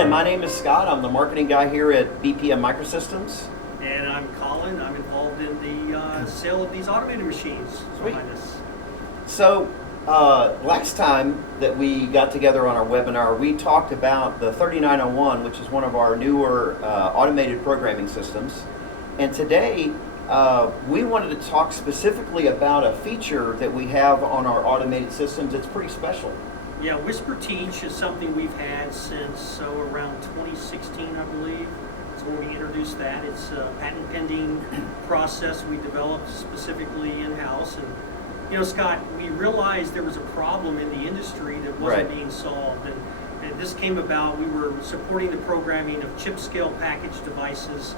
again, my name is Scott. I'm the marketing guy here at BPM Microsystems. And I'm Colin. I'm involved in the sale of these automated machines behind us. So, last time that we got together on our webinar, we talked about the 3901, which is one of our newer automated programming systems. And today, we wanted to talk specifically about a feature that we have on our automated systems. It's pretty special. Yeah, WhisperTeach is something we've had since around 2016, I believe. That's when we introduced that. It's a patent pending process we developed specifically in-house. And you know, Scott, we realized there was a problem in the industry that wasn't being solved. And this came about, we were supporting the programming of chip scale package devices,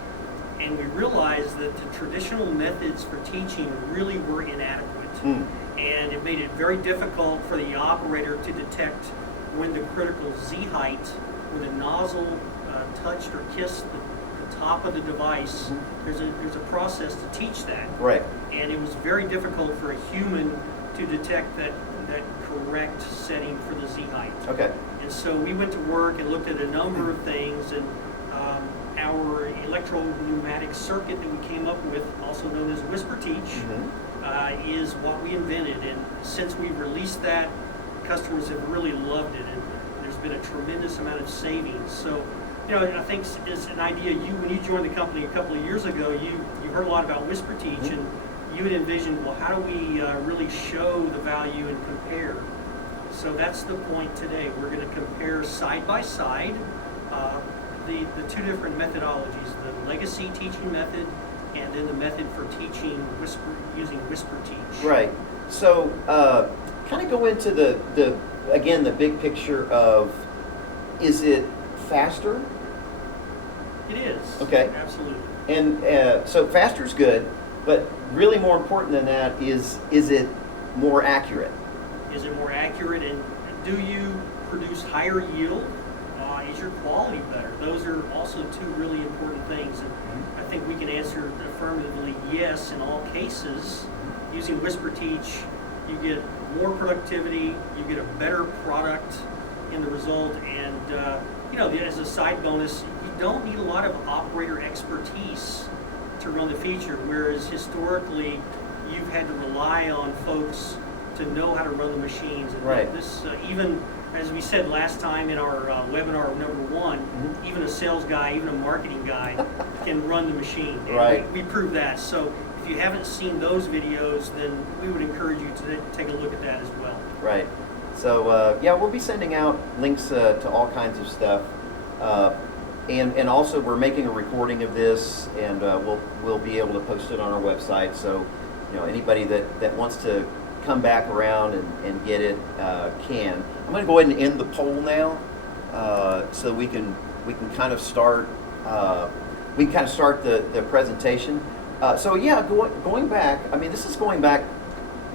and we realized that the traditional methods for teaching really were inadequate. And it made it very difficult for the operator to detect when the critical Z height, when the nozzle touched or kissed the top of the device. There's a process to teach that. Right. And it was very difficult for a human to detect that correct setting for the Z height. Okay. And so we went to work and looked at a number of things, and our electro-pneumatic circuit that we came up with, also known as WhisperTeach, is what we invented. And since we released that, customers have really loved it, and there's been a tremendous amount of savings. So, you know, I think it's an idea. When you joined the company a couple of years ago, you heard a lot about WhisperTeach, and you had envisioned, well, how do we really show the value and compare? So that's the point today. We're going to compare side by side the two different methodologies: the legacy teaching method, and then the method for teaching using WhisperTeach. Right. So, kind of go into the big picture of, is it faster? It is. Okay. Absolutely. And so faster is good, but really more important than that is it more accurate? Is it more accurate, and do you produce higher yield? Is your quality better? Those are also two really important things, and I think we can answer affirmatively yes in all cases. Using WhisperTeach, you get more productivity, you get a better product in the result, and you know, as a side bonus, you don't need a lot of operator expertise to run the feature, whereas historically you've had to rely on folks to know how to run the machines. And this even as we said last time in our webinar number 1, even a sales guy, even a marketing guy can run the machine. And we proved that. So if you haven't seen those videos, then we would encourage you to take a look at that as well. Right. So yeah, we'll be sending out links to all kinds of stuff, and also we're making a recording of this, and we'll be able to post it on our website. So you know, anybody that wants to come back around and get it can. I'm going to go ahead and end the poll now, so we can kind of start the presentation. So yeah, going back. I mean, this is going back,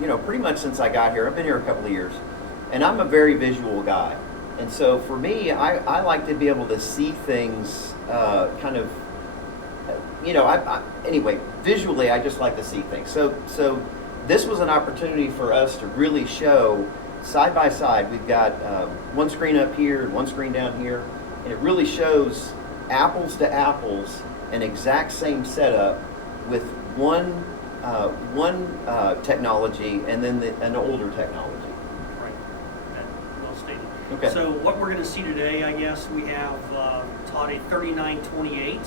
you know, pretty much since I got here. I've been here a couple of years, and I'm a very visual guy. And so for me, I like to be able to see things kind of, you know, anyway, visually I just like to see things. So this was an opportunity for us to really show side by side. We've got one screen up here and one screen down here, and it really shows apples to apples an exact same setup with one technology and then an older technology. Right. Well stated. Okay. So what we're going to see today, I guess, we have taught a 3928.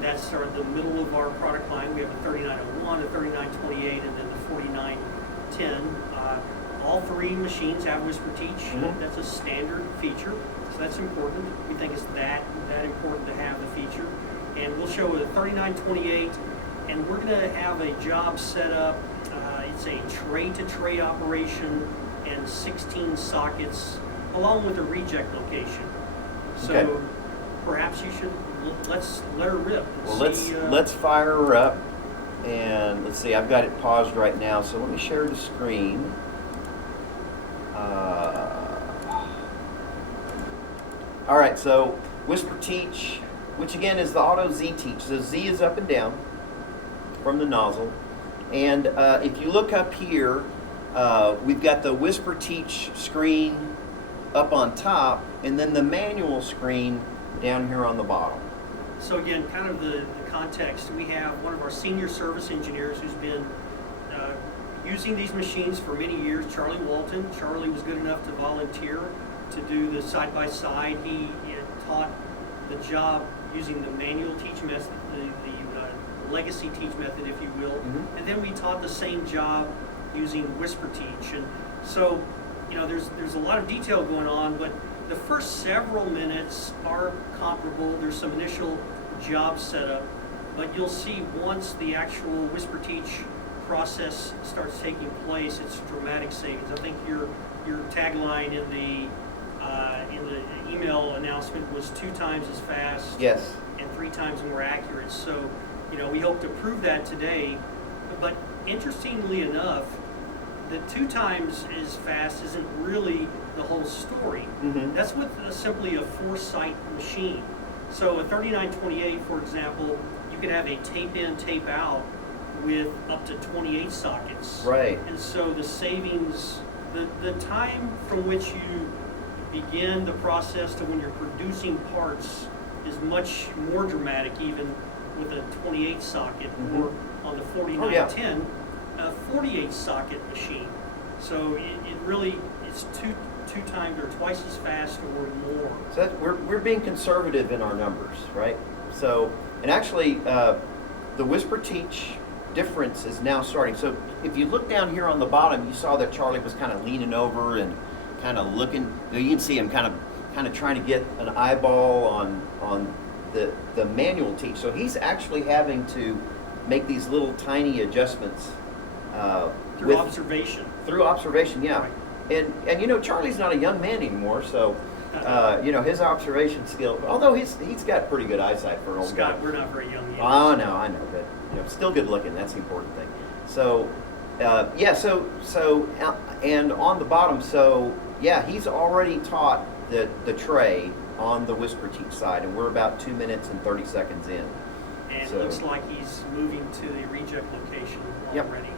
That's the middle of our product line. We have a 3901, a 3928, and then the 4910. All three machines have WhisperTeach. That's a standard feature, so that's important. We think it's that important to have the feature. And we'll show a 3928, and we're going to have a job set up. It's a tray-to-tray operation and 16 sockets, along with a reject location. So perhaps you should let's let her rip. Well, let's fire her up, and let's see. I've got it paused right now, so let me share the screen. All right, so WhisperTeach, which again is the Auto Z Teach. So Z is up and down from the nozzle, and if you look up here, we've got the WhisperTeach screen up on top, and then the manual screen down here on the bottom. So again, kind of the context, we have one of our senior service engineers who's been using these machines for many years, Charlie Walton. Charlie was good enough to volunteer to do the side-by-side. He taught the job using the manual teach method, the legacy teach method, if you will. Mm-hmm. And then we taught the same job using WhisperTeach. And so, there's a lot of detail going on, but the first several minutes are comparable. There's some initial job setup, but you'll see once the actual WhisperTeach process starts taking place, it's dramatic savings. I think your tagline in the email announcement was 2 times as fast. Yes. And 3 times more accurate. So, we hope to prove that today. But interestingly enough, the 2 times as fast isn't really the whole story. Mm-hmm. That's with simply a 4-site machine. So a 3928, for example, you can have a tape in, tape out with up to 28 sockets. Right. And so the savings, the time from which you begin the process to when you're producing parts is much more dramatic even with a 28 socket Mm-hmm. or on the 4910, a 48 socket machine. So it really is two times or twice as fast or more. So we're being conservative in our numbers, right? So, and actually, the WhisperTeach difference is now starting. So if you look down here on the bottom, you saw that Charlie was kind of leaning over and kind of looking. You can see him kind of trying to get an eyeball on the manual teach. So he's actually having to make these little tiny adjustments Through observation. Through observation, yeah. Right. And Charlie's not a young man anymore, so his observation skill. Although he's got pretty good eyesight for an old guy. Scott, we're not very young yet. Oh no, I know, but still good looking. That's the important thing. So and on the bottom, so yeah, he's already taught the tray on the WhisperTeach side, and we're about 2 minutes and 30 seconds in. And So- it looks like he's moving to the reject location Yep. already.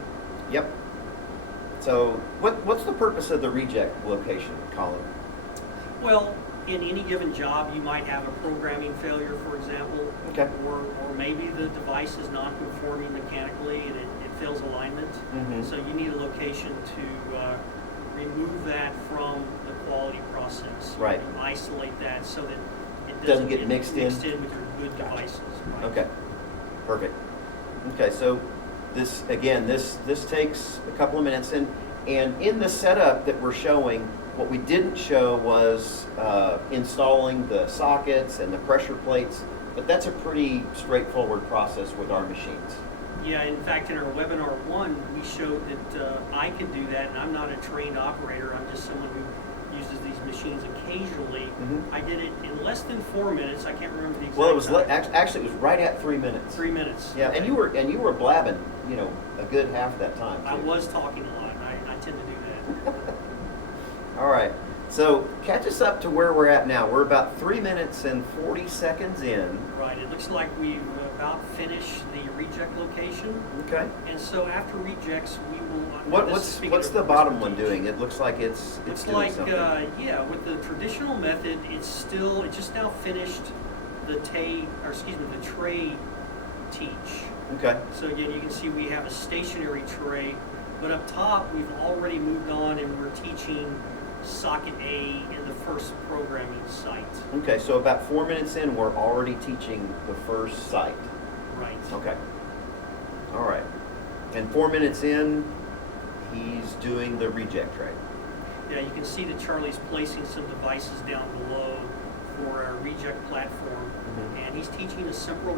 Yep. So what's the purpose of the reject location, Colin? Well, in any given job, you might have a programming failure, for example. Okay. Or maybe the device is non-conforming mechanically and it fails alignment. Mhm. So you need a location to remove that from the quality process. Right. You isolate that so that it Doesn't get mixed in? with your good devices. Right? Okay. Perfect. Okay, so this takes a couple of minutes, and in the setup that we're showing, what we didn't show was installing the sockets and the pressure plates, but that's a pretty straightforward process with our machines. Yeah, in fact, in our webinar 1, we showed that I can do that, and I'm not a trained operator. I'm just someone who uses these machines occasionally. Mhm. I did it in less than 4 minutes. I can't remember the exact Well, it was time. actually it was right at 3 minutes. 3 minutes. Yeah, Okay. and you were blabbing, a good half of that time. I too. was talking a lot. I tend to do that. All right. So catch us up to where we're at now. We're about 3 minutes and 40 seconds in. Right. It looks like we've about finished the reject location. Okay. And so after rejects, we will. What's the bottom one doing? It looks like it's Looks doing like, something. with the traditional method, it just now finished the tray teach. Okay. So again, you can see we have a stationary tray, but up top, we've already moved on and we're teaching socket A in the first programming site. Okay. So about 4 minutes in, we're already teaching the first site. Right. Okay. All right. And 4 minutes in, he's doing the reject tray. Yeah, you can see that Charlie's placing some devices down below for our reject platform, Mhm. and he's teaching a simple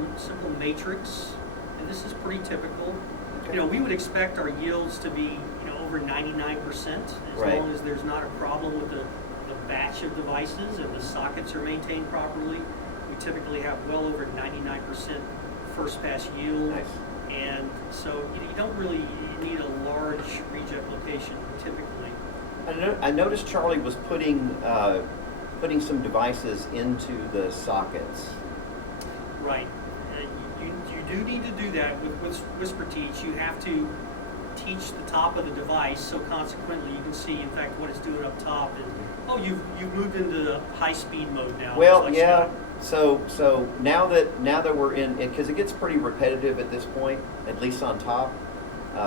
matrix, and this is pretty typical. Okay. We would expect our yields to be, over 99%, as Right. long as there's not a problem with the batch of devices and the sockets are maintained properly. We typically have well over 99% first pass yield. Nice. And so you don't really need a large reject location typically. I noticed Charlie was putting some devices into the sockets. Right. You do need to do that with WhisperTeach. You have to teach the top of the device, so consequently you can see, in fact, what it's doing up top. And you've moved into high speed mode now. Well, Looks like yeah. Scott. So now that we're in, because it gets pretty repetitive at this point, at least on top.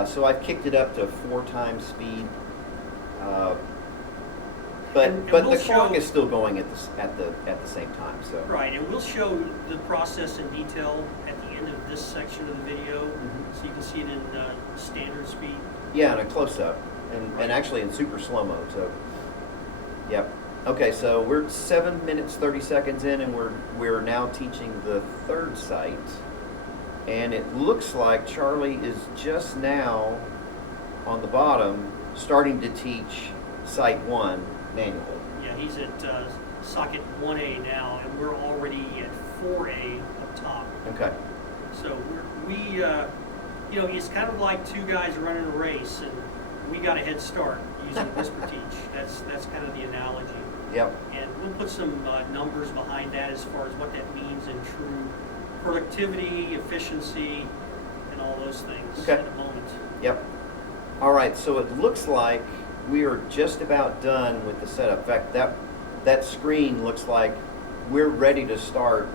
So I've kicked it up to 4 times speed. But And the we'll clock show- is still going at the same time. So Right, and we'll show the process in detail at the end of this section of the video, Mhm. so you can see it in standard speed. yeah, and a close up, Right. and actually in super slow mo. So, yep. Okay, so we're 7 minutes 30 seconds in, and we're now teaching the third site, and it looks like Charlie is just now on the bottom starting to teach site 1 manually. Yeah, he's at socket 1A now, and we're already at 4A up top. Okay. So you know, it's kind of like two guys running a race, and we got a head start using WhisperTeach. That's kind of the analogy. Yep. And we'll put some numbers behind that as far as what that means in true productivity, efficiency, and all those things Okay. in a moment. Yep. All right, so it looks like we are just about done with the setup. In fact, that screen looks like we're ready to start.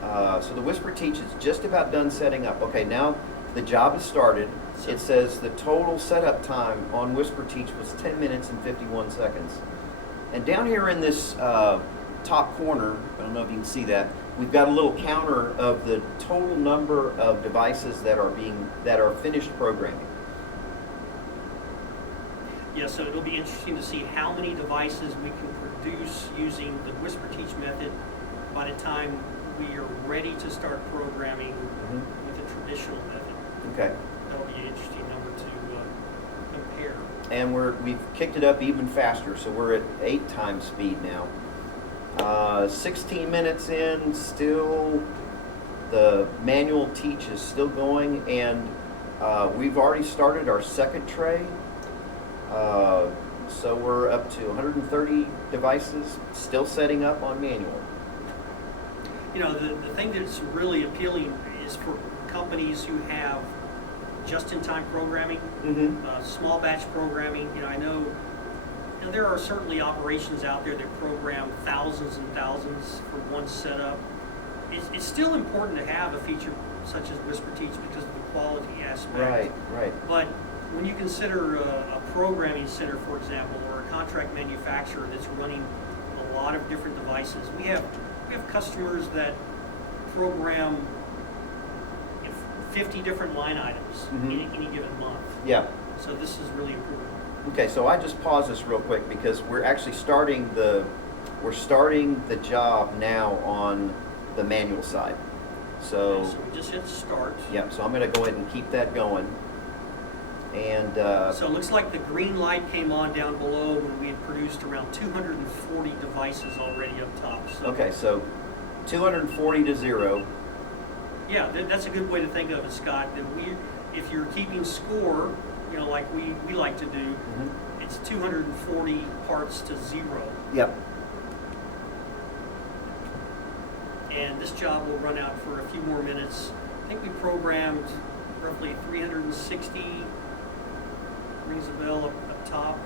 So the WhisperTeach is just about done setting up. Okay, now the job has started. It says the total setup time on WhisperTeach was 10 minutes and 51 seconds. And down here in this top corner, I don't know if you can see that, we've got a little counter of the total number of devices that are finished programming. Yeah, so it'll be interesting to see how many devices we can produce using the WhisperTeach method by the time we are ready to start programming with the traditional method. Okay. That'll be an interesting number to compare. And we've kicked it up even faster, so we're at 8 times speed now. 16 minutes in, still the manual teach is still going, and we've already started our second tray. So we're up to 130 devices, still setting up on manual. You know, the thing that's really appealing is for companies who have just-in-time programming, small batch programming. You know, I know there are certainly operations out there that program thousands and thousands for one setup. It's still important to have a feature such as WhisperTeach because of the quality aspect. Right. But when you consider a programming center, for example, or a contract manufacturer that's running a lot of different devices, we have customers that program 50 different line items in any given month. Yeah. So this is really important. Okay, so I just pause this real quick because we're actually starting the job now on the manual side. So, Okay, so we just hit start. yeah, so I'm going to go ahead and keep that going. And So it looks like the green light came on down below when we had produced around 240 devices already up top. So, okay, so 240 to 0. yeah, that's a good way to think of it, Scott. That if you're keeping score, you know, like we like to do, it's 240 parts to 0. Yep. And this job will run out for a few more minutes. I think we programmed roughly 360. Rings a bell up top.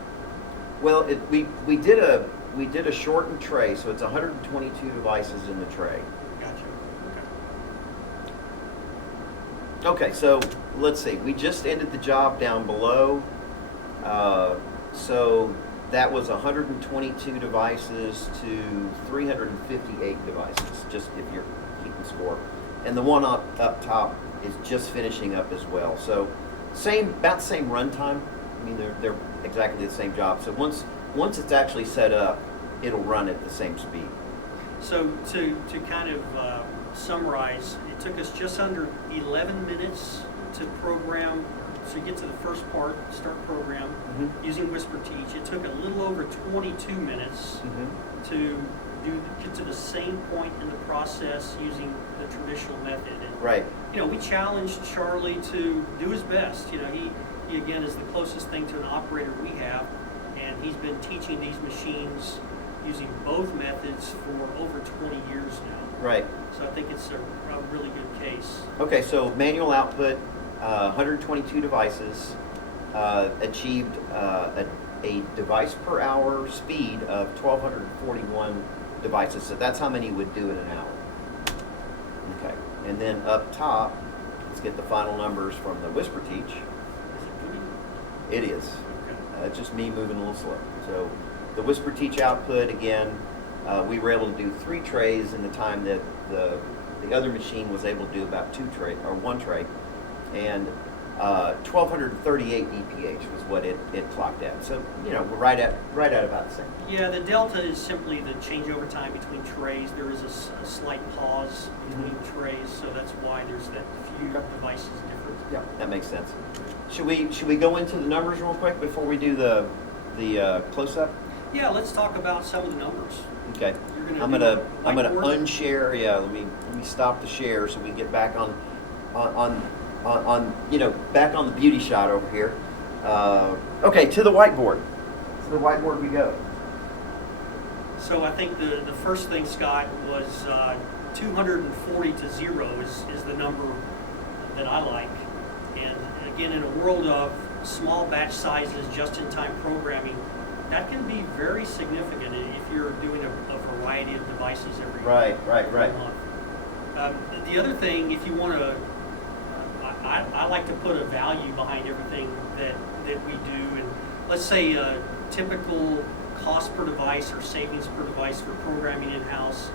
Well, we did a shortened tray, so it's 122 devices in the tray. Gotcha. Okay, so let's see. We just ended the job down below. So that was 122 devices to 358 devices, just if you're keeping score. And the one up top is just finishing up as well. So about the same runtime. I mean, they're exactly the same job. So once it's actually set up, it'll run at the same speed. So to kind of summarize, it took us just under 11 minutes to program, to get to the first part, start program, using WhisperTeach. It took a little over 22 minutes to get to the same point in the process using the traditional method. And, Right. you know, we challenged Charlie to do his best. You know, he again is the closest thing to an operator we have, and he's been teaching these machines using both methods for over 20 years now. Right. So I think it's a really good case. Okay, so manual output, 122 devices, achieved a device per hour speed of 1,241 devices. So that's how many would do in an hour. Okay, and then up top, let's get the final numbers from the WhisperTeach. Is it moving? It is. Okay. It's just me moving a little slow. So the WhisperTeach output, again, we were able to do 3 trays in the time that the other machine was able to do about 2 tray, or 1 tray. And 1,238 BPH was what it clocked at. So, you know, we're right at about the same. Yeah, the delta is simply the changeover time between trays. There is a slight pause between trays, so that's why there's that few devices different. Yeah, that makes sense. Should we go into the numbers real quick before we do the close-up? Yeah, let's talk about some of the numbers. Okay. You're I'm do gonna a whiteboard? unshare. Yeah, let me stop the share so we can get back on you know, back on the beauty shot over here. Okay, to the whiteboard. To the whiteboard we go. So I think the first thing, Scott, was 240 to 0 is the number that I like. And again, in a world of small batch sizes, just-in-time programming, that can be very significant if you're doing a variety of devices every month. The other thing, if you want to, I like to put a value behind everything that we do. And let's say a typical cost per device or savings per device for programming in-house,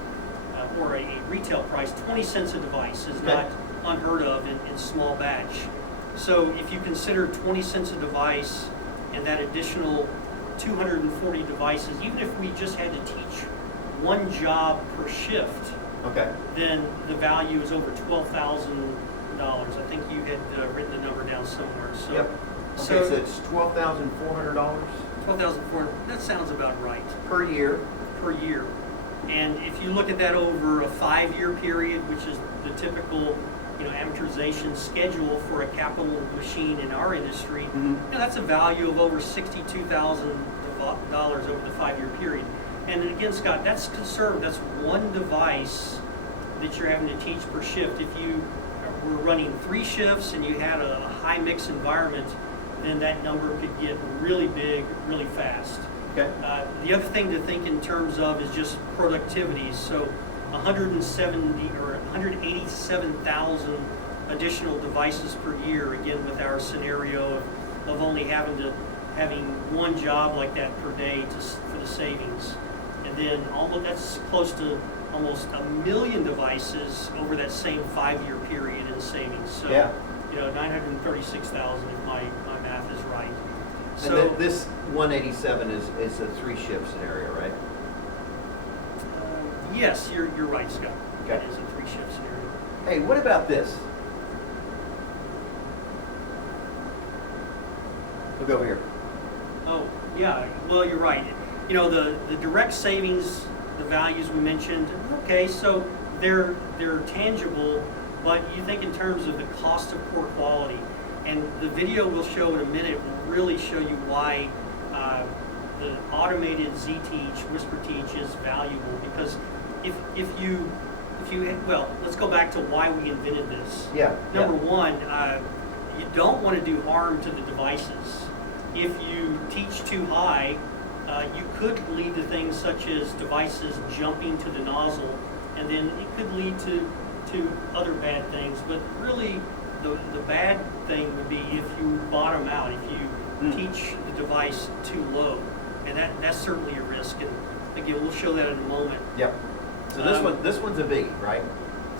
or a retail price, 20 cents a device is not unheard of in small batch. So if you consider 20 cents a device and that additional 240 devices, even if we just had to teach 1 job per shift, then the value is over $12,000. I think you had written the number down somewhere. So, yep. So it's $12,400. $12,400. That sounds about right. Per year. Per year. And if you look at that over a 5-year period, which is the typical, you know, amortization schedule for a capital machine in our industry, you know, that's a value of over $62,000 over the 5-year period. And again, Scott, that's conservative. That's 1 device that you're having to teach per shift. If you were running 3 shifts and you had a high mix environment, then that number could get really big, really fast. Okay. The other thing to think in terms of is just productivity. So 170 or 187,000 additional devices per year, again with our scenario of only having 1 job like that per day for the savings. And then that's close to almost 1 million devices over that same 5-year period in savings. So, you know, 936,000 if my math is right. So and this 187 is a 3-shift scenario, right? Yes, you're right, Scott. Okay. It is a 3-shift scenario. Hey, what about this? Look over here. Oh, yeah. Well, you're right. You know, the direct savings, the values we mentioned, okay, so they're tangible, but you think in terms of the cost of poor quality. And the video we'll show in a minute will really show you why the automated ZTeach, WhisperTeach is valuable. Because if you well, let's go back to why we invented this. Number one, you don't want to do harm to the devices. If you teach too high, you could lead to things such as devices jumping to the nozzle, and then it could lead to other bad things. But really, the bad thing would be if you bottom out, if you teach the device too low, and that's certainly a risk. And again, we'll show that in a moment. Yep. So this one's a biggie, right?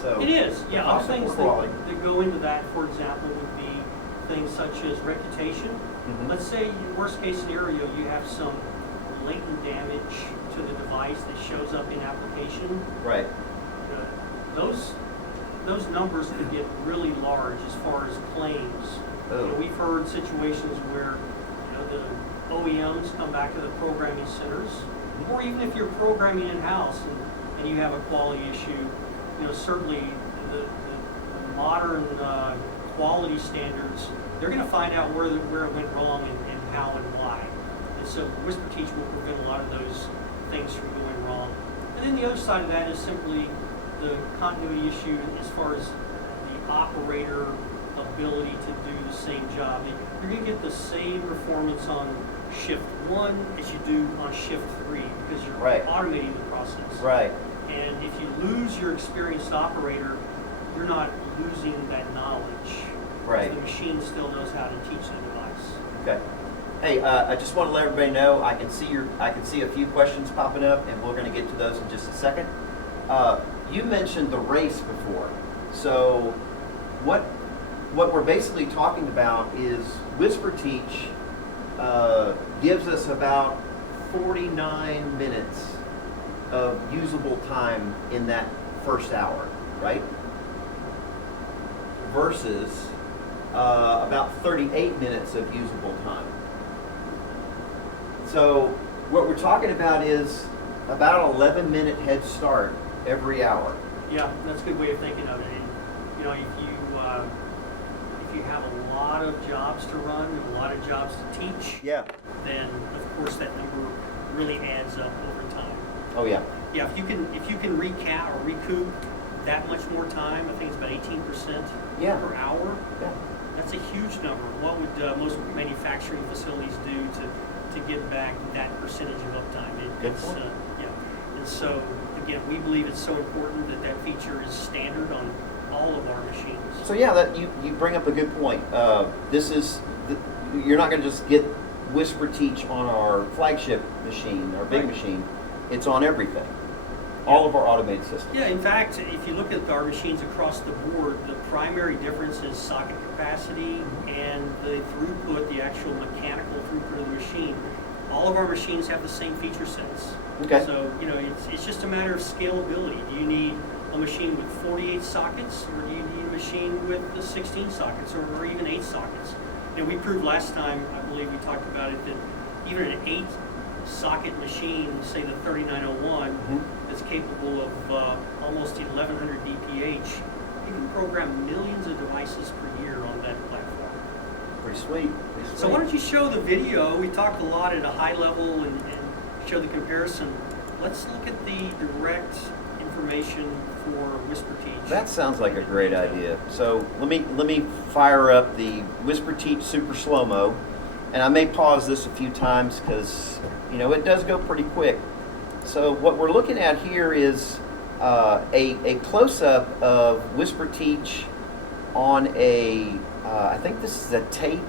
So it is. Yeah. Other things that go into that, for example, would be things such as reputation. Let's say, worst case scenario, you have some latent damage to the device that shows up in application. Right. Those numbers could get really large as far as claims. You know, we've heard situations where, you know, the OEMs come back to the programming centers, or even if you're programming in-house and you have a quality issue, you know, certainly the modern quality standards, they're going to find out where it went wrong and how and why. And so WhisperTeach will prevent a lot of those things from going wrong. And then the other side of that is simply the continuity issue as far as the operator ability to do the same job. You're going to get the same performance on shift 1 as you do on shift 3 because you're automating the process. Right. And if you lose your experienced operator, you're not losing that knowledge. Right. The machine still knows how to teach the device. Okay. Hey, I just want to let everybody know I can see a few questions popping up, and we're going to get to those in just a second. You mentioned the race before, so what we're basically talking about is WhisperTeach gives us about 49 minutes of usable time in that first hour, right? Versus about 38 minutes of usable time. So what we're talking about is about 11-minute head start every hour. Yeah, that's a good way of thinking of it. And, you know, if you have a lot of jobs to run and a lot of jobs to teach, Yeah. then of course that number really adds up over time. Oh yeah. Yeah, if you can recap or recoup that much more time, I think it's about 18% Yeah. per hour. Yeah. That's a huge number. What would most manufacturing facilities do to get back that percentage of uptime? Good point. Yeah. And so again, we believe it's so important that that feature is standard on all of our machines. So yeah, that you bring up a good point. You're not going to just get WhisperTeach on our flagship machine, our big Right. machine. It's on everything. All of our automated systems. Yeah, in fact, if you look at our machines across the board, the primary difference is socket capacity and the throughput, the actual mechanical throughput of the machine. All of our machines have the same feature sets. Okay. So, you know, it's just a matter of scalability. Do you need a machine with 48 sockets, or do you need a machine with the 16 sockets, or even 8 sockets? You know, we proved last time, I believe we talked about it, that even an 8-socket machine, say the 3901, that's capable of almost 1100 DPH, you can program millions of devices per year on that platform. Pretty sweet. So why don't you show the video? We talked a lot at a high level and show the comparison. Let's look at the direct information for WhisperTeach. That sounds like a great idea. So let me fire up the WhisperTeach Super Slow-Mo, and I may pause this a few times because it does go pretty quick. So what we're looking at here is a close-up of WhisperTeach on I think this is a tape.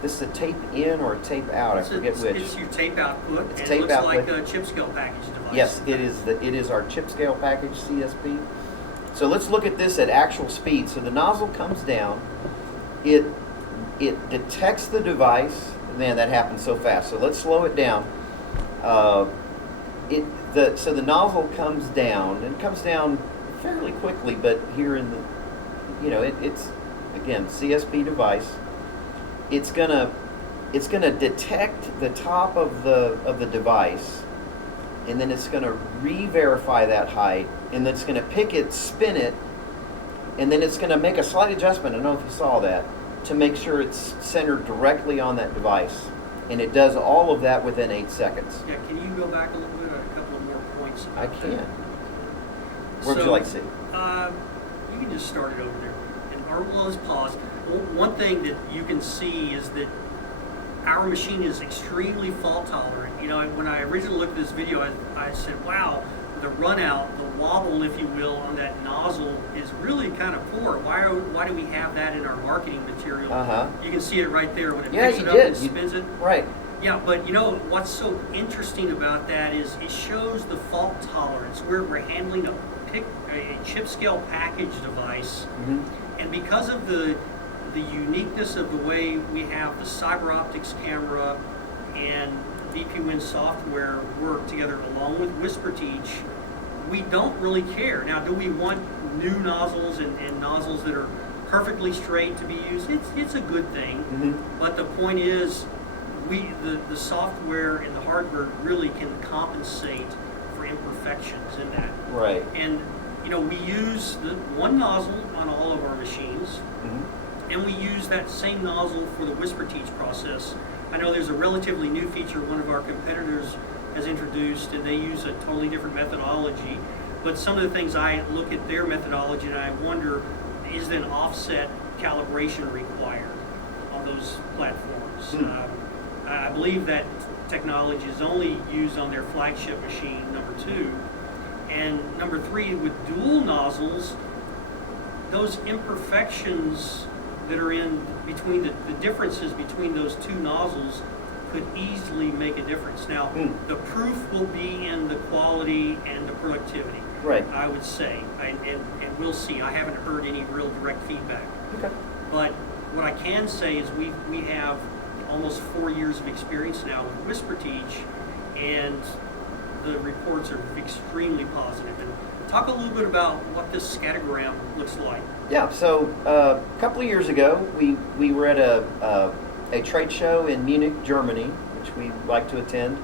This is a tape in or a tape out. I forget which. It's your tape output. It's and tape it looks output. like a chip scale package device. Yes, it is our chip scale package CSP. So let's look at this at actual speed. So the nozzle comes down. It detects the device. Man, that happens so fast. So let's slow it down. So the nozzle comes down, and it comes down fairly quickly, but here in the, it's again CSP device. It's gonna detect the top of the device, and then it's gonna re-verify that height, and then it's gonna pick it, spin it, and then it's gonna make a slight adjustment. I don't know if you saw that, to make sure it's centered directly on that device, and it does all of that within 8 seconds. Yeah, can you go back a little bit on a couple of more points? I can. Where would you like to see? You can just start it over there. And let's pause. One thing that you can see is that our machine is extremely fault tolerant. When I originally looked at this video, I said, wow, the run out, the wobble, if you will, on that nozzle is really kind of poor. Why do we have that in our marketing material? You can see it right there when it picks it up and spins it. Right. Yeah, but what's so interesting about that is it shows the fault tolerance. We're handling a chip scale package device, and because of the uniqueness of the way we have the cyber optics camera and DPWin software work together along with WhisperTeach, we don't really care. Now, do we want new nozzles and nozzles that are perfectly straight to be used? It's a good thing, but the point is, the software and the hardware really can compensate for imperfections in that. Right. And we use the one nozzle on all of our machines, and we use that same nozzle for the WhisperTeach process. I know there's a relatively new feature one of our competitors has introduced, and they use a totally different methodology. But some of the things, I look at their methodology and I wonder, is there an offset calibration required on those platforms? I believe that technology is only used on their flagship machine, number 2. And number 3, with dual nozzles, those imperfections that are in between the differences between those two nozzles could easily make a difference. Now, the proof will be in the quality and the productivity, Right. I would say, and we'll see. I haven't heard any real direct feedback. Okay. But what I can say is we have almost 4 years of experience now with WhisperTeach, and the reports are extremely positive. And talk a little bit about what this scattergram looks like. Yeah, so a couple of years ago, we were at a trade show in Munich, Germany, which we like to attend,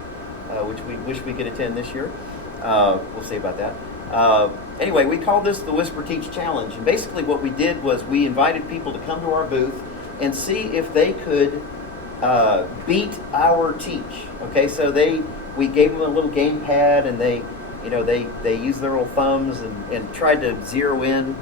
which we wish we could attend this year. We'll see about that. Anyway, we called this the WhisperTeach Challenge, and basically what we did was we invited people to come to our booth and see if they could beat our teach. Okay, so we gave them a little game pad, and they used their little thumbs and tried to zero in,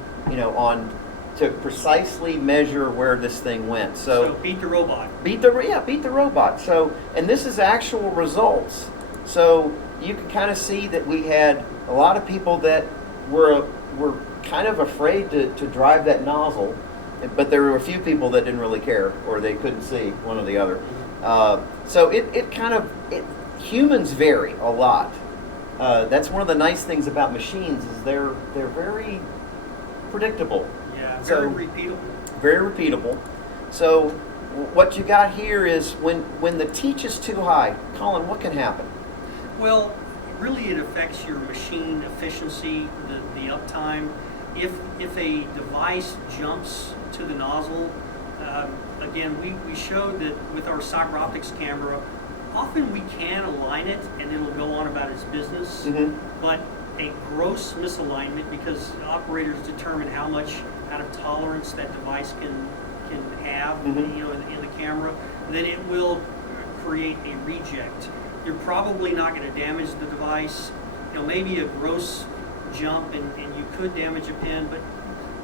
to precisely measure where this thing went. So beat the robot. Beat the robot. So, and this is actual results. So you can kind of see that we had a lot of people that were kind of afraid to drive that nozzle, but there were a few people that didn't really care, or they couldn't see, one or the other. So humans vary a lot. That's one of the nice things about machines, is they're very predictable. Yeah, very repeatable. Very repeatable. So what you got here is when the teach is too high, Colin, what can happen? Well, really it affects your machine efficiency, the uptime. If a device jumps to the nozzle, again, we showed that with our cyber optics camera, often we can align it and it'll go on about its business, but a gross misalignment, because operators determine how much out of tolerance that device can have, in the camera, then it will create a reject. You're probably not going to damage the device. Maybe a gross jump and you could damage a pin, but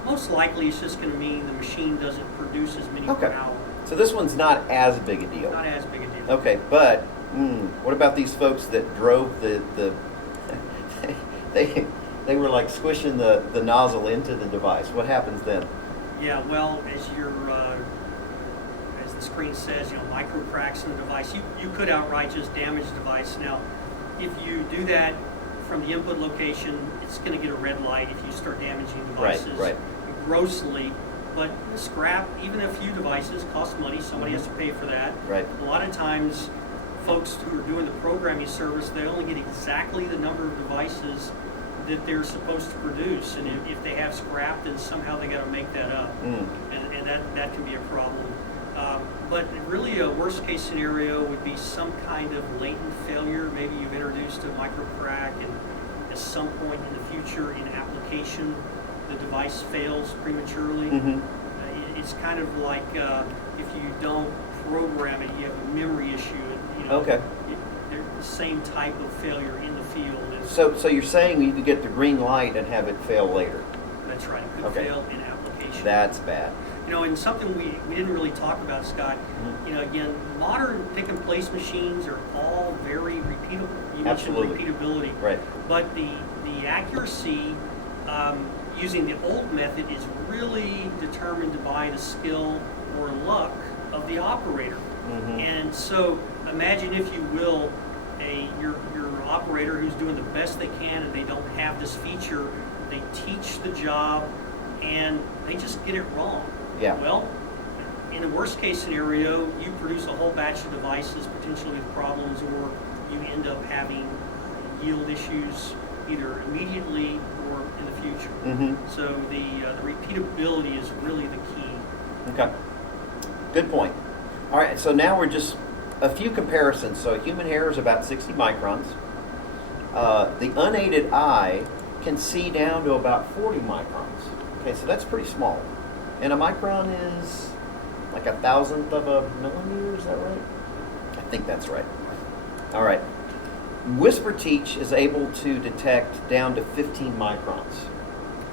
most likely it's just going to mean the machine doesn't produce as many per hour. So this one's not as big a deal. Not as big a deal. Okay, but what about these folks that drove the they were like squishing the nozzle into the device? What happens then? Yeah, well, as the screen says, micro cracks in the device, you could outright just damage the device. Now, if you do that from the input location, it's going to get a red light if you start damaging devices grossly. But scrap, even a few devices, cost money. Somebody has to pay for that. Right. A lot of times, folks who are doing the programming service, they only get exactly the number of devices that they're supposed to produce. And if they have scrap, then somehow they got to make that up. And that can be a problem. But really a worst case scenario would be some kind of latent failure. Maybe you've introduced a micro crack, and at some point in the future in application, the device fails prematurely. It's kind of like if you don't program it, you have a memory issue. Okay. They're the same type of failure in the field. So you're saying you could get the green light and have it fail later? That's right. It could fail in application. That's bad. And something we didn't really talk about, Scott, again, modern pick and place machines are all very repeatable. You mentioned repeatability. Right. But the accuracy using the old method is really determined by the skill or luck of the operator. And so imagine, if you will, your operator who's doing the best they can and they don't have this feature, they teach the job and they just get it wrong. Yeah. Well, in a worst case scenario, you produce a whole batch of devices potentially with problems, or you end up having yield issues either immediately or in the future. So the repeatability is really the key. Okay. Good point. All right, so now we're just a few comparisons. So human hair is about 60 microns. The unaided eye can see down to about 40 microns. Okay, so that's pretty small. And a micron is like 1,000th of a millimeter, is that right? I think that's right. All right. WhisperTeach is able to detect down to 15 microns.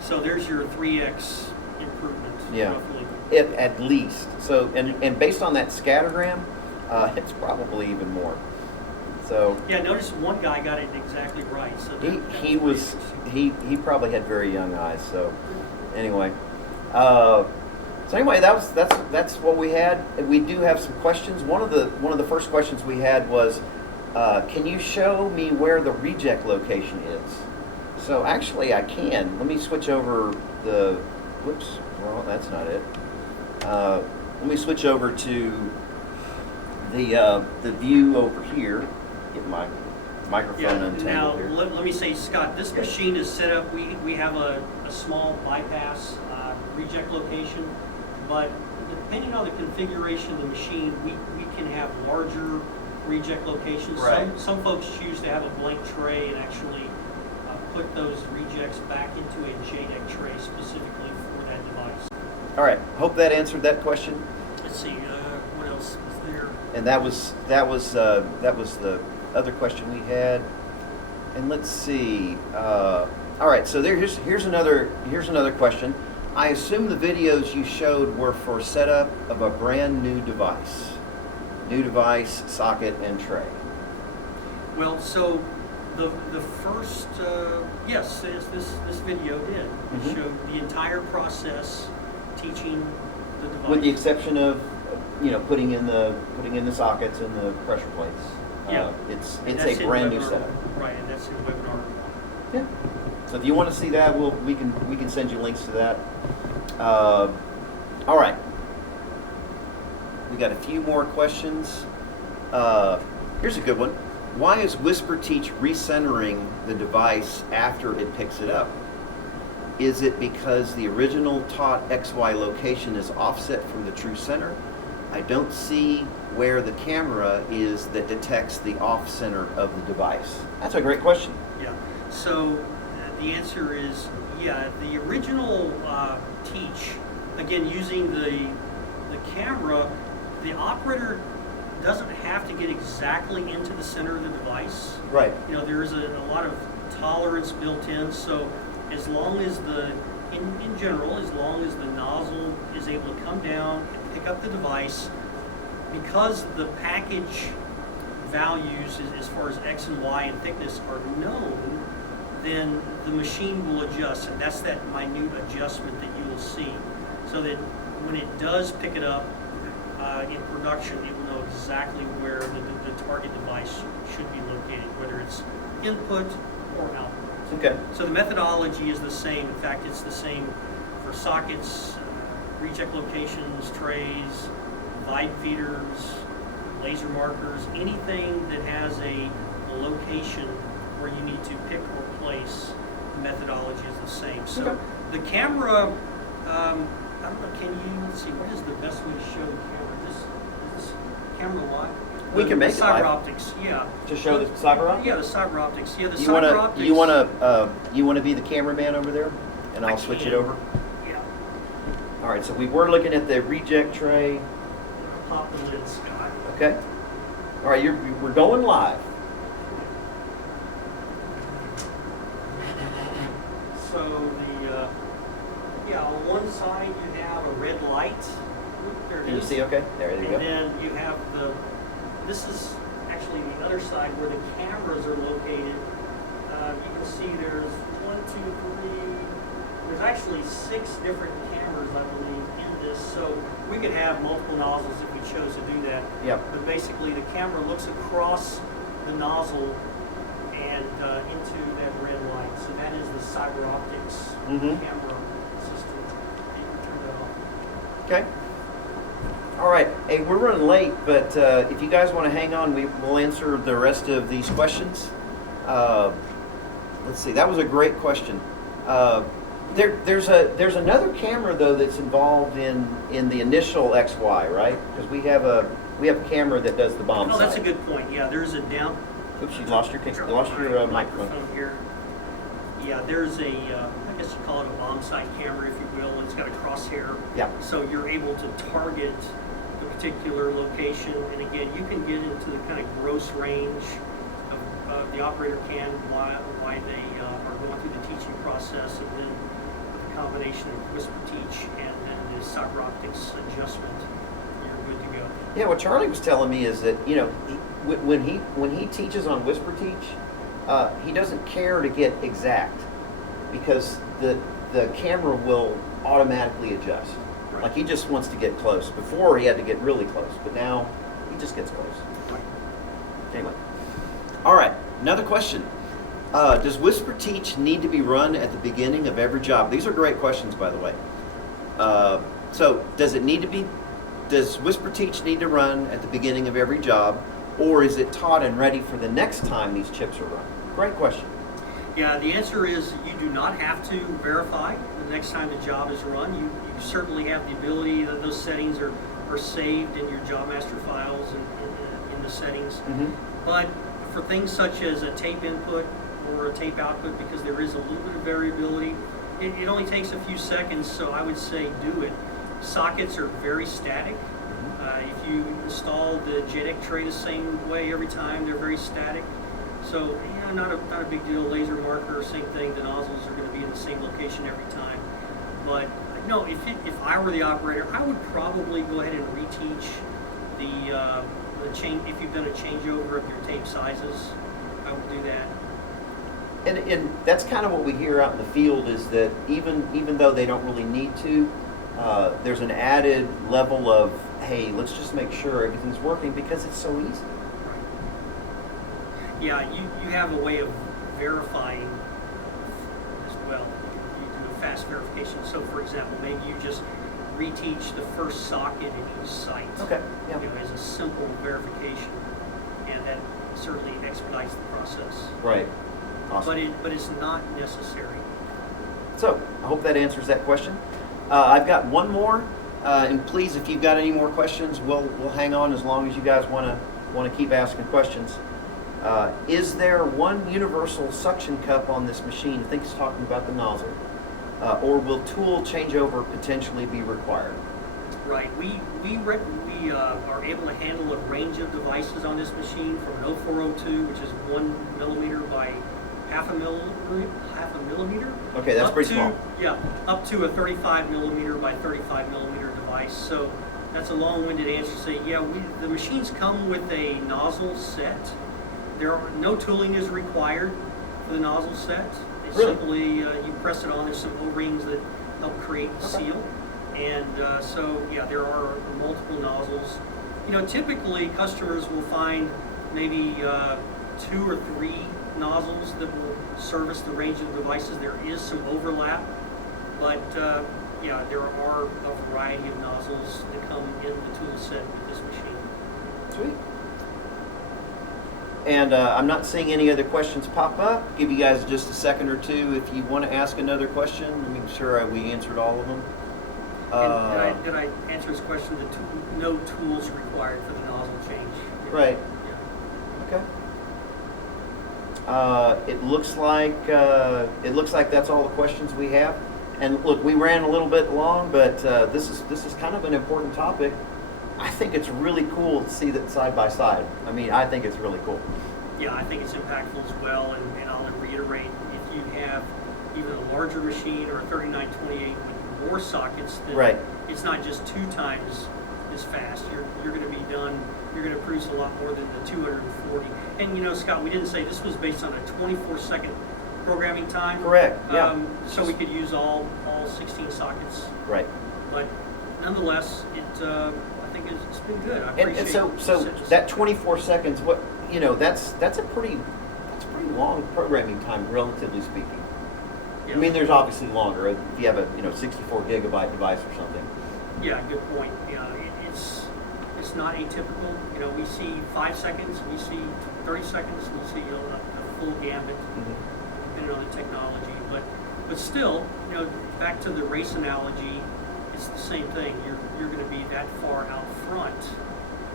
So there's your 3x improvement, roughly. At least. So, and based on that scattergram, it's probably even more. So yeah, notice one guy got it exactly right. So he probably had very young eyes. So anyway, So anyway, that's what we had. And we do have some questions. One of the first questions we had was, can you show me where the reject location is? So actually, I can. Let me switch over the. Whoops. Well, that's not it. Let me switch over to the view over here. Get my microphone untangled now here. let me say, Scott, this machine is set up, we have a small bypass reject location, but depending on the configuration of the machine, we can have larger reject locations. Right. Some folks choose to have a blank tray and actually put those rejects back into a JDEC tray specifically for that device. All right. Hope that answered that question. Let's see, what else is there? And that was the other question we had. And let's see. All right. So here's another question. I assume the videos you showed were for setup of a brand new device. New device, socket, and tray. Well, so the first, yes, this video did. It showed the entire process, teaching the device. With the exception of, putting in the sockets and the pressure plates. Yeah. It's And a that's in brand new webinar. setup. Right, and that's in webinar. Yeah. So if you want to see that, we can send you links to that. All right. We got a few more questions. Here's a good one. Why is WhisperTeach recentering the device after it picks it up? Is it because the original taught XY location is offset from the true center? I don't see where the camera is that detects the off center of the device. That's a great question. Yeah. So the answer is, yeah, the original teach, again, using the camera, the operator doesn't have to get exactly into the center of the device. Right. There is a lot of tolerance built in, so as long as in general, as long as the nozzle is able to come down and pick up the device, because the package values as far as X and Y and thickness are known, then the machine will adjust, and that's that minute adjustment that you will see, so that when it does pick it up in production, it will know exactly where the target device should be located, whether it's input or output. Okay. So the methodology is the same. In fact, it's the same for sockets, reject locations, trays, vibe feeders, laser markers, anything that has a location where you need to pick or place, the methodology is the same. So Okay. the camera, I don't know, let's see, what is the best way to show the camera? Is this camera live? We can make it cyber live. optics, yeah. To show the cyber optics? Yeah, the cyber optics. Yeah, the You cyber wanna optics. you wanna be the cameraman over there, and I'll switch it can. over. Yeah. All right. So we were looking at the reject tray. Pop the lid, Scott. Okay. All right. We're going live. So on one side you have a red light. There it Can you is. see? Okay. There you And go. then you have this is actually the other side where the cameras are located. You can see there's 1, 2, 3, there's actually 6 different cameras, I believe, in this. So we could have multiple nozzles if we chose to do that. Yep. But basically the camera looks across the nozzle and into that red light. So that is the cyber optics camera system. You can turn that off. Okay. All right. Hey, we're running late, but if you guys want to hang on, we'll answer the rest of these questions. Let's see. That was a great question. There's another camera though that's involved in the initial XY, right? Because we have a camera that does the bomb. Oh, that's a site. good point. Yeah, there's a down. Oops, you lost your microphone. Here. Yeah, there's a, I guess you call it a bombsite camera, if you will. It's got a crosshair. Yeah. So you're able to target the particular location. And again, you can get into the kind of gross range of the operator can why they are going through the teaching process, and then with the combination of WhisperTeach and then the cyber optics adjustment, you're good to go. Yeah, what Charlie was telling me is that when he teaches on WhisperTeach, he doesn't care to get exact because the camera will automatically adjust. Right. Like he just wants to get close. Before he had to get really close, but now he just gets close. Right. Anyway. All right, another question. Does WhisperTeach need to be run at the beginning of every job? These are great questions, by the way. So does WhisperTeach need to run at the beginning of every job, or is it taught and ready for the next time these chips are run? Great question. Yeah, the answer is you do not have to verify the next time the job is run. You certainly have the ability that those settings are saved in your job master files and in the settings. Mm-hmm. But for things such as a tape input or a tape output, because there is a little bit of variability, it only takes a few seconds, so I would say do it. Sockets are very static. If you install the JEDEC tray the same way every time, they're very static. So, not a big deal. Laser marker, same thing. The nozzles are going to be in the same location every time. But no, if I were the operator, I would probably go ahead and reteach the change. If you've done a changeover of your tape sizes, I would do that. And that's kind of what we hear out in the field, is that even though they don't really need to, there's an added level of, hey, let's just make sure everything's working because it's so easy. Yeah, you have a way of verifying as well. You do a fast verification. So, for example, maybe you just reteach the first socket in each site. Okay. Yeah. As a simple verification, and that certainly expedites the process. Right. Awesome. But it's not necessary. So I hope that answers that question. I've got one more, and please, if you've got any more questions, we'll hang on as long as you guys want to keep asking questions. Is there one universal suction cup on this machine? I think it's talking about the nozzle. Or will tool changeover potentially be required? Right. We are able to handle a range of devices on this machine, from an 0402, which is 1 millimeter by half a millimeter. Okay, that's pretty small. Yeah, up to a 35 millimeter by 35 millimeter device. So that's a long-winded answer to say, yeah, the machines come with a nozzle set. No tooling is required for the nozzle set. It's Really? simply, you press it on, there's some O-rings that help create the seal. And so, yeah, there are multiple nozzles. Typically customers will find maybe 2 or 3 nozzles that will service the range of devices. There is some overlap, but yeah, there are a variety of nozzles that come in the tool set with this machine. Sweet. And I'm not seeing any other questions pop up. Give you guys just a second or two if you want to ask another question. Let me make sure we answered all of them. And did I answer his question? No tools required for the nozzle change. Right. Yeah. Okay. It looks like that's all the questions we have. And look, we ran a little bit long, but this is kind of an important topic. I think it's really cool to see that side by side. I mean, I think it's really cool. Yeah, I think it's impactful as well, and I'll reiterate, if you have even a larger machine or a 3928 with more sockets, then right. It's not just 2 times as fast. You're going to be done, you're going to produce a lot more than the 240. And Scott, we didn't say this was based on a 24-second programming time. Correct, yeah. So we could use all 16 sockets. Right. But nonetheless, I think it's been good. I appreciate and so that 24 seconds, that's a pretty long programming time, relatively speaking. Yeah. I mean, there's obviously longer if you have a 64 gigabyte device or something. Yeah, good point. Yeah, it's not atypical. We see 5 seconds, we see 30 seconds, we see a full gambit, depending on the technology. But still, back to the race analogy, it's the same thing. You're going to be that far out front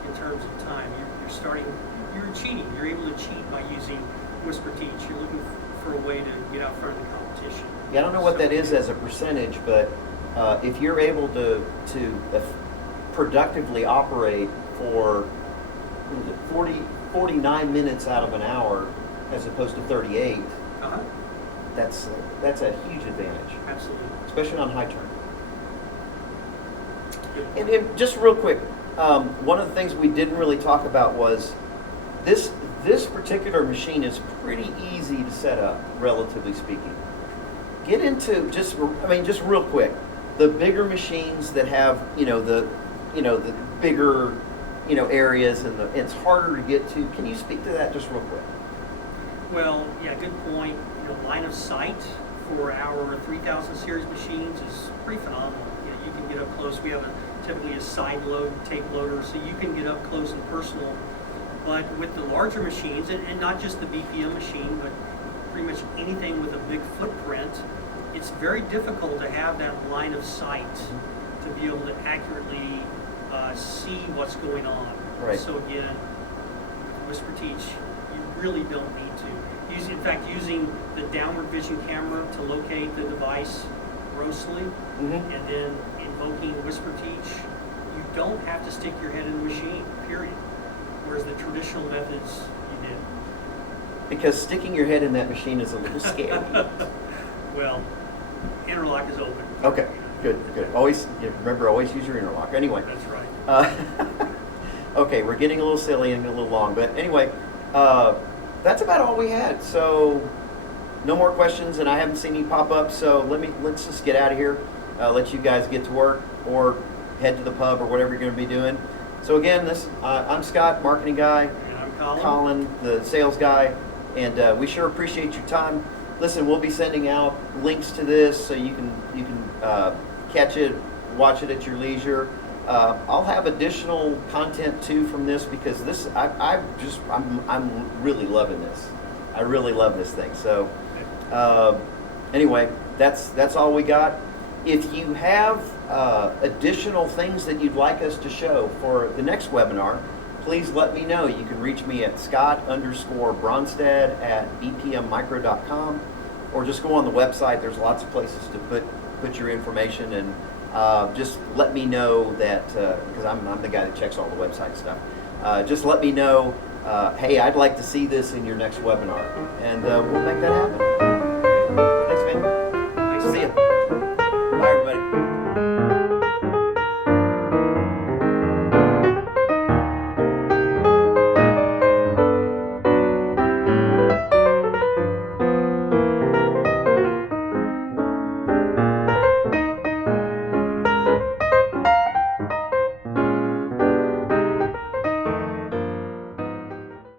in terms of time. You're cheating. You're able to cheat by using WhisperTeach. You're looking for a way to get out front of the competition. Yeah, I don't know what that is as a percentage, but if you're able to productively operate for 49 minutes out of an hour as opposed to 38, that's a huge advantage. Absolutely. Especially on high turn. And just real quick, one of the things we didn't really talk about was this particular machine is pretty easy to set up, relatively speaking. Get into just real quick. the bigger machines that have, the bigger, areas, and it's harder to get to. Can you speak to that just real quick? Well, yeah, good point. Line of sight for our 3000 series machines is pretty phenomenal. You can get up close. We have typically a side load tape loader, so you can get up close and personal. But with the larger machines, and not just the BPM machine, but pretty much anything with a big footprint, it's very difficult to have that line of sight to be able to accurately see what's going on. Right. So again, WhisperTeach, you really don't need to. In fact, using the downward vision camera to locate the device grossly, and then invoking WhisperTeach, you don't have to stick your head in the machine, period. Whereas the traditional methods, you did. Because sticking your head in that machine is a little scary. Well, interlock is open. Okay, good. Always use your interlock. Anyway. That's right. Okay, we're getting a little silly and a little long, but anyway, that's about all we had. So, no more questions, and I haven't seen any pop up. So let's just get out of here. Let you guys get to work or head to the pub or whatever you're going to be doing. So again, I'm Scott, marketing guy. And I'm Colin. Colin, the sales guy, and we sure appreciate your time. Listen, we'll be sending out links to this so you can catch it, watch it at your leisure. I'll have additional content too from this because I'm really loving this. I really love this thing. So anyway, that's all we got. If you have additional things that you'd like us to show for the next webinar, please let me know. You can reach me at scott_bronstad@bpmmicro.com, or just go on the website. There's lots of places to put your information, and just let me know that, because I'm the guy that checks all the website stuff. Just let me know, hey, I'd like to see this in your next webinar, and we'll make that happen.